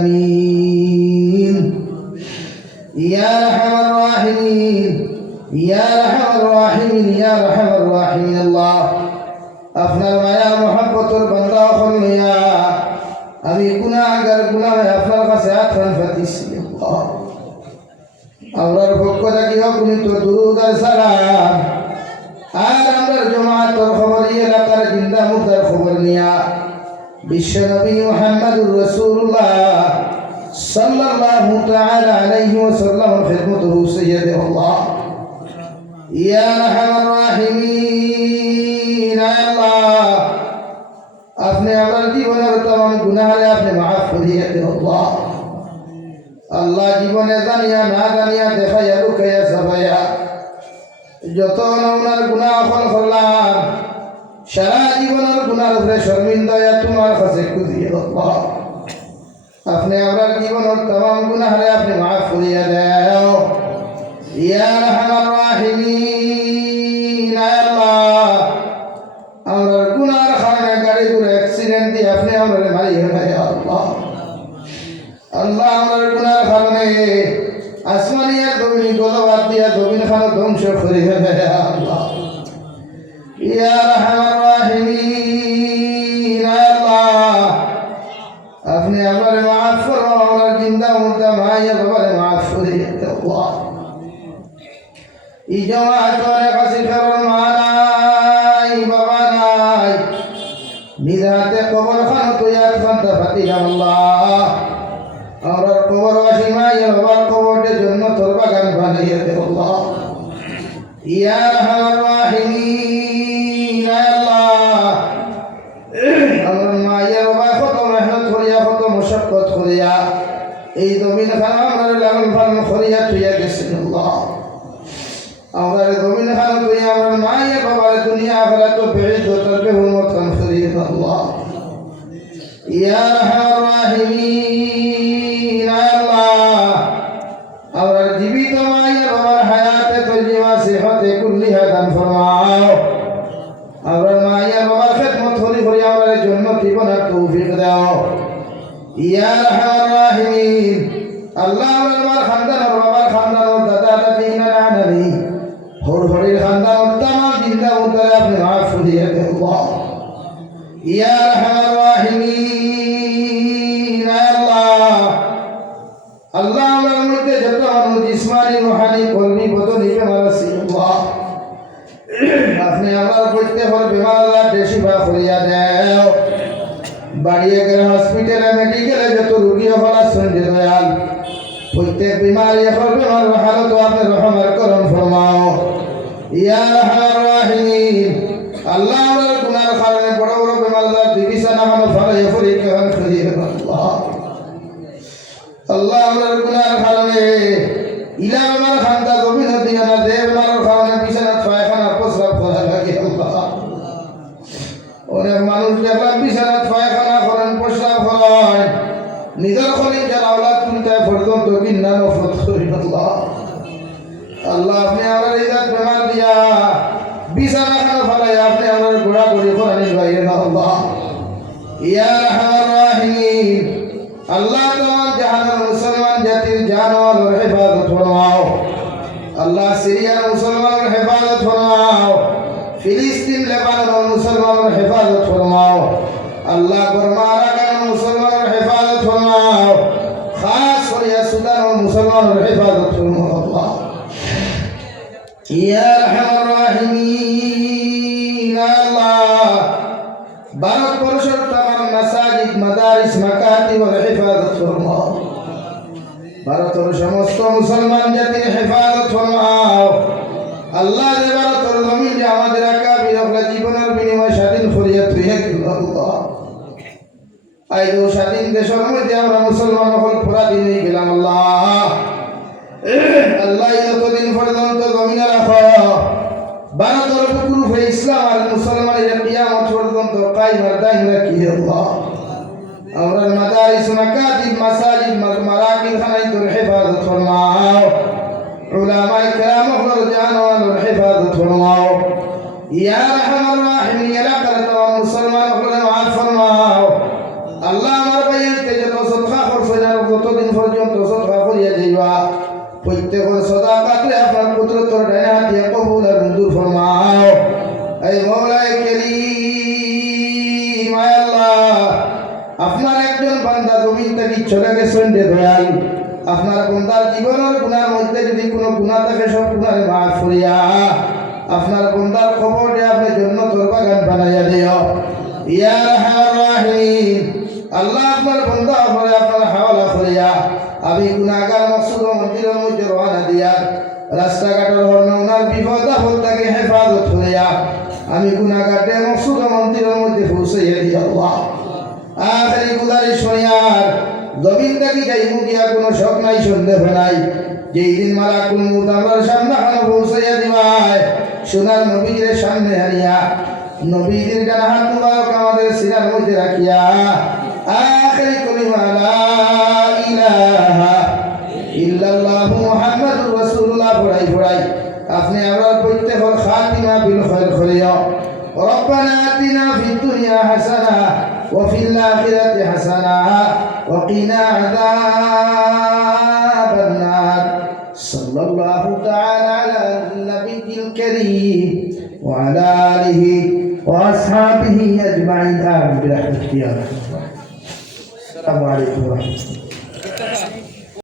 العالمين يا أرحم الراحمين يا أرحم الراحمين يا أرحم الراحمين الله আপনার মায়া মহব্বতের বান্দা হইয়া আমি গুনাহগার গুনাহে আপনার কাছে আত্রাণ পাইছি আল্লাহ আমরার পক্ষ থেকে অগণিত দুরূদ আর সালাম আর আমরার জামাতের খবর এলাকার জিন্দা মুর্দার খবর নিয়া বিশ্ব নবী মুহাম্মদুর রাসূলুল্লাহ সাল্লাল্লাহু তাআলা আলাইহি ওয়াসাল্লাম খিদমতুহু সাইয়্যিদুল্লাহ ইয়া আরহামার রাহিমিন আল্লাহ আপনি আমার জীবনের तमाम গুনাহরে আপনি maaf করিয়ে দেন আল্লাহ আল্লাহ জীবনে জানিয়া না জানিয়া দেখাইয়া লুকাইয়া সাবাইয়া যত নওনার গুনাহ করলাম সারা জীবনের গুনার উপরে শর্মিন্দা তোমার কাছে খুঁজিয়ে আল্লাহ আপনি আমার জীবনের तमाम গুনাহরে আপনি maaf করিয়ে দাও ইয়া আরহামার রাহিমিন আল্লাহ আমার গুনার কারণে গাড়ি ঘোড়া অ্যাক্সিডেন্ট দিয়ে আপনি আমার মারিয়ে নাই আল্লাহ আল্লাহ আমার গুনার কারণে আসমানিয়া জমিন গজবাদ দিয়া জমিন খানা ধ্বংস করে দেয় আল্লাহ ইয়া আরহামার রাহিমিন আল্লাহ আপনি আমার maaf করো আমার জিন্দা মুর্দা মাইয়া বাবারে maaf করে দাও আল্লাহ এই জামাত অনেক আছে ফেরার মা নাই বাবা নাই নিজাতে কবর খান তৈয়ার খান্তা ফাতিলাম আল্লাহ আমরা কবরবাসী মাইয়া বাবার কবরের জন্য তোর বাগান বানিয়ে দে আল্লাহ ইয়া আরহামার রাহিমিন আল্লাহ আমার মাইয়া বাবা কত মেহনত করিয়া কত মুশাক্কত করিয়া এই জমিন খানা আমরা লালন পালন করিয়া তুইয়া গেছেন আল্লাহ আমরা জমিন খানা তুই আমার মায়ের বাবার দুনিয়া আখেরাত তো বেইজ্জতের বেহুরমত কাম করিয়ে আল্লাহ ইয়া আরহামার রাহিমিন আল্লাহ আমরা জীবিত মায়ের বাবার হায়াতে তৈয়বা সিহতে কুল্লিহা দান ফরমাও আমরা মায়ের বাবার খেদমত করি আমরা জান্নাতি বানার তৌফিক দাও ইয়া আরহামার রাহিমিন আল্লাহ আমার খানদান বাবার খানদান দাদা দাদি নানা নানি হরির খানদান तमाम জিন্দা মুর্দারে আপনি maaf করিয়ে দেন আল্লাহ ইয়া আরহামার রাহিমিন আল্লাহ আল্লাহ আমার মধ্যে যত মানুষ জিসমানি রূহানি কলবি বদনি বেমার আছে আল্লাহ আপনি আমার প্রত্যেকের বেমার দেশিবা করিয়া দাও বাড়িয়ে গেলে হসপিটালে মেডিকেলে যত রোগী হল সঞ্জে দয়াল প্রত্যেক বিমারি হল বেমার হালত আপনি রহমার করম ফরমাও ইয়া আরহামার রাহিমিন আল্লাহ আমার গুনার কারণে বড় বড় বেমারদার চিকিৎসা নামানো ফলে পরীক্ষা করিয়ে আল্লাহ আল্লাহ আমার গুনার কারণে ইলা আমার খান্দা জমিন দিয়া না দেব মারার কারণে বিছানা পায়খানা প্রস্রাব করা লাগে আল্লাহ অনেক মানুষ দেখলাম বিছানা পায়খানা করেন প্রস্রাব করেন নিজের খনি যারা আওলাদ তুলতে পর্যন্ত কিন্না নফরত করি আল্লাহ আল্লাহ আপনি আমার ইজাত বেমার দিয়া বিছানা খানা ফলাই আপনি আমার গোড়া গড়ি করানি বাইরে না আল্লাহ ইয়া আরহামার রাহিমিন আল্লাহ তোমার জাহানের মুসলমান জাতির জানওয়ালের হেফাজত ফরমাও আল্লাহ সিরিয়ার মুসলমানের হেফাজত ফরমাও ফিলিস্তিন লেবাননের মুসলমানের হেফাজত ফরমাও আল্লাহ বর্মা আরাকানের মুসলমানের হেফাজত ফরমাও খাস করিয়া সুদানের মুসলমানের হেফাজত ফরমাও আল্লাহ ইয়া আরহামার রাহিমিন আল্লাহ ভারতবর্ষের तमाम মাসাজিদ মাদারিস মাকাতিবের হেফাজত ফরমাও ভারতের সমস্ত মুসলমান জাতির হেফাজত ফরমাও আল্লাহ যে ভারতের জমিন যে আমাদের আকাবির জীবনের বিনিময়ে স্বাধীন করিয়া তুইয়া দিল আল্লাহ আইজ স্বাধীন দেশের মধ্যে আমরা মুসলমান হল পুরা দিন হয়ে গেলাম আল্লাহ আল্লাহ যতদিন পর্যন্ত জমিনে রাখো ভারতের পুকুর ইসলাম আর মুসলমানের কিয়ামত পর্যন্ত কায়েম আর দায়ম রাখি আল্লাহ আমরা মাদারিস মাকাতিব মাসাজিদ মারাকিব খানাই তোর হেফাজত ফরমাও উলামায়ে কেরাম হল জানওয়ালের হেফাজত ফরমাও ইয়া আরহামার রাহিমিন এলাকার तमाम মুসলমান হল মাফ ফরমাও আল্লাহ আমার ভাইয়ের যত সদকা খরচ প্রত্যেকের সাদাকাতকে আপনার কুদরতের ডানে হাত দিয়ে কবুল আর মঞ্জুর ফরমাও। এই মওলাই কারীম, আয় আল্লাহ, আপনার একজন বান্দা জমিন থেকে চলে গেছেন রে দয়াল। আপনার বান্দার জীবনের গুনার মধ্যে যদি কোনো গুনাহ থাকে সব গুনাহ মাফ করিয়া আপনার বান্দার কবরে আপনি জান্নাতের বাগান বানাইয়া দিও ইয়া আরহামার রাহিম। আল্লাহ আপনার বান্দা উপরে আপনার হাওলা করিয়া আমি গুনাহগার মাকসুদ মন্দিরের মধ্যে রওনা দিয়া রাস্তাঘাটের হরনার বিপদ আপদ থেকে হেফাজত করিয়া আমি গুনাহগারকে মাকসুদ মন্দিরের মধ্যে পৌঁছাইয়া দিই আল্লাহ। আখেরি গুজারিশ শুনিয়ার জমিন থেকে যাই মুখিয়া কোনো শখ নাই, সন্দেহ নাই। যেই দিন মালাকুল মউত আমার সামনে পৌঁছাইয়া দিবায় সোনার নবীদের সামনে হারিয়া নবীদের ডান হাত মুবারক আমাদের সিনার মধ্যে রাখিয়া আখেরি কলিমা লা ইলাহা ইল্লাল্লাহু মুহাম্মাদুর রাসূলুল্লাহ পড়াই আপনি আমার প্রত্যেকের খাতিমা বিল খায়র করিও। রব্বানা আতিনা ফিদ দুনিয়া হাসানা ওয়া ফিল আখিরাতি হাসানা ওয়া কিনা আযাবান নার। সাল্লাল্লাহু তাআলা আলা নবিয়্যিল কারীম ওয়া আলা আলিহি ওয়া আসহাবিহি আজমাইন। আমিন বিরহমাতিকা ইয়া আরহামার রাহিমিন। আসসালামু আলাইকুম ওয়া রাহমাতুল্লাহ।